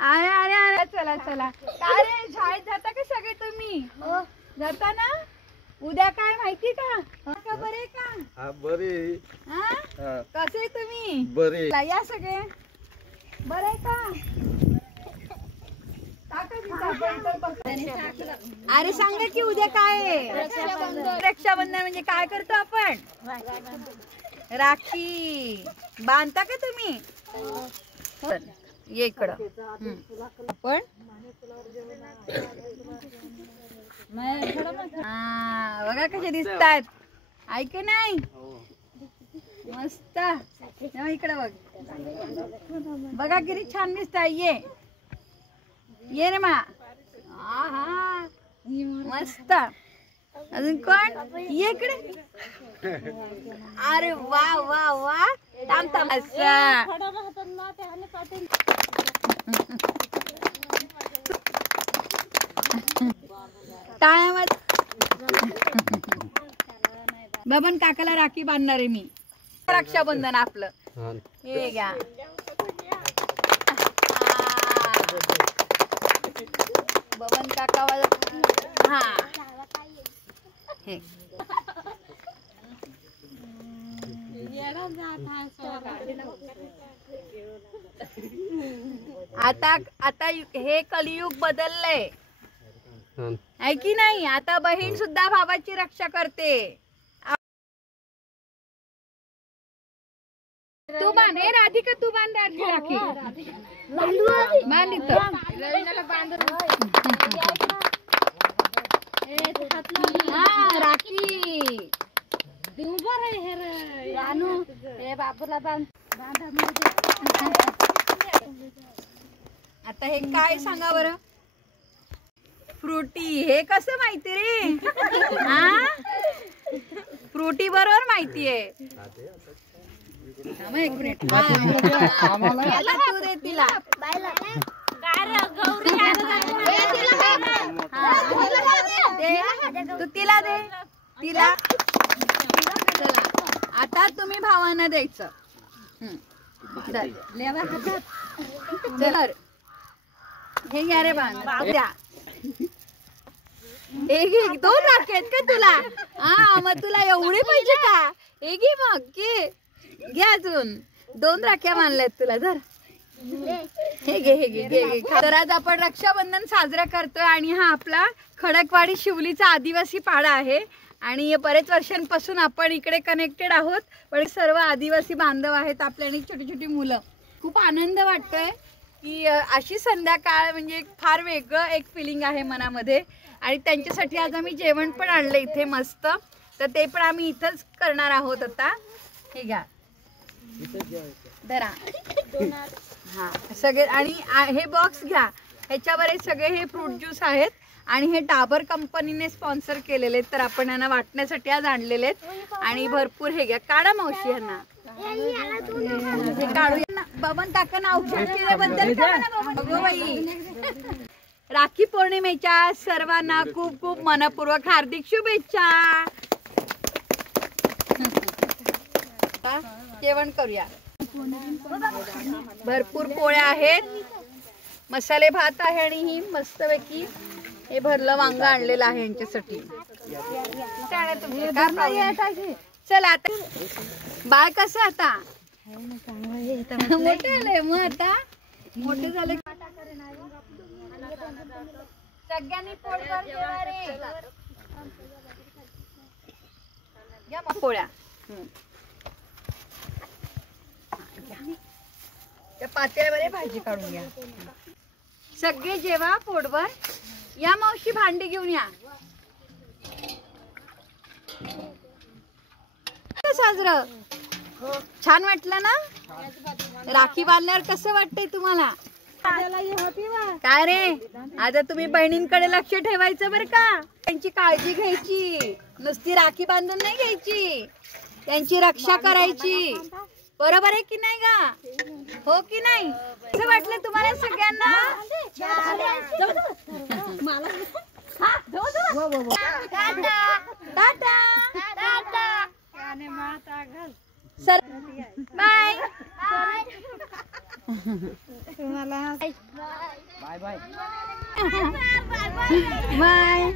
अरे अरे अरे चला चला. काय रे शाळेत जाता का सगळे तुम्ही? जाता ना? उद्या काय माहिती का? का बरे का? हा बरे. हा कसे तुम्ही? बरे. या सगळे बरे का? अरे सांगा की उद्या काय आहे? रक्षाबंधन म्हणजे काय करतो आपण? राखी बांधता का तुम्ही? ये इकडं. पण बघा कसे दिसतात. ऐक नाही मस्त. इकडे बघ. बघा किती छान दिसतात. ये रे मा. हा मस्त. अजून कोण? ये इकडे. अरे वा वा वा. थांब थांब. टाळ्यामध्ये बबन काकाला राखी बांधणार आहे मी. रक्षाबंधन आपलं. हे घ्या. बबन काका हा हे आता आता हे कलियुग बदललंय आहे की नाही. आता बहीण सुद्धा भावाची रक्षा करते. तू बांध. हे राधिका तू बांध राखी. बांध इथं. हा राखी. बाबूला बांध. आता हे काय सांगा बरं. फ्रुटी. हे कसं माहिती रे? हा फ्रुटी बरोबर माहितीये. एक मिनिट. तू दे तिला. तू तिला दे. तिला. चला आता तुम्ही भावांना द्यायचं. हे घ्या रे बांध. द्या. एक दोन राखी आहेत का तुला? हा मग तुला एवढे पाहिजे का? हे घे मग घे अजून 2 राख्या मानल्यात तुला. धर. हे घे हे घे घे. तर आज आपण रक्षाबंधन साजरा करतोय आणि हा आपला खडकवाडी शिवलीचा आदिवासी पाडा आहे आणि बरेच वर्षांपासून आपण इकडे कनेक्टेड आहोत. पण सर्व आदिवासी बांधव आहेत आपल्या आणि छोटी छोटी मुलं. खूप आनंद वाटतोय की अशी संध्याकाळ म्हणजे फार वेगळं एक फिलिंग आहे मनामध्ये. आणि त्यांच्यासाठी आज आम्ही जेवण पण आणलं इथे मस्त. तर ते पण आम्ही इथंच करणार आहोत आता. हे घ्या धरा. हा सगळे. आणि हे बॉक्स घ्या. ह्याच्यावर हे सगळे हे फ्रूट ज्यूस आहेत आणि हे डाबर कंपनीने स्पॉन्सर केलेले आहेत. तर आपण यांना वाटण्यासाठी आज आणलेले आहेत. आणि भरपूर हे घ्या. काढा मावशी यांना. काढूया. बबन काकांना औषध केल्याबद्दल राखी पौर्णिमेच्या सर्वांना खूप खूप मनपूर्वक हार्दिक शुभेच्छा. जेवण करूया. भरपूर पोळ्या आहेत. मसाले भात आहे आणि ही मस्तपैकी हे भरलं वांग आणलेलं आहे यांच्यासाठी. चला आता बाळ कसं आता मोठे आले. मग आता मोठे झाले सगळ्यांनी पोळ्या पोळ्या. त्या पातेल्यामध्ये भाजी काढून घ्या. सगळे जेवा पोटभर. या मावशी भांडी घेऊन या. साजरं छान वाटलं ना? राखी बांधल्यावर कसं वाटतंय तुम्हाला? काय रे आता तुम्ही बहिणींकडे लक्ष ठेवायचं बरं का. त्यांची काळजी घ्यायची. नुसती राखी बांधून नाही घ्यायची. त्यांची रक्षा करायची. बरोबर आहे की नाही गा? हो की नाही? कसं वाटलं तुम्हाला सगळ्यांना? Sir bye. तुम्हाला बाय बाय बाय.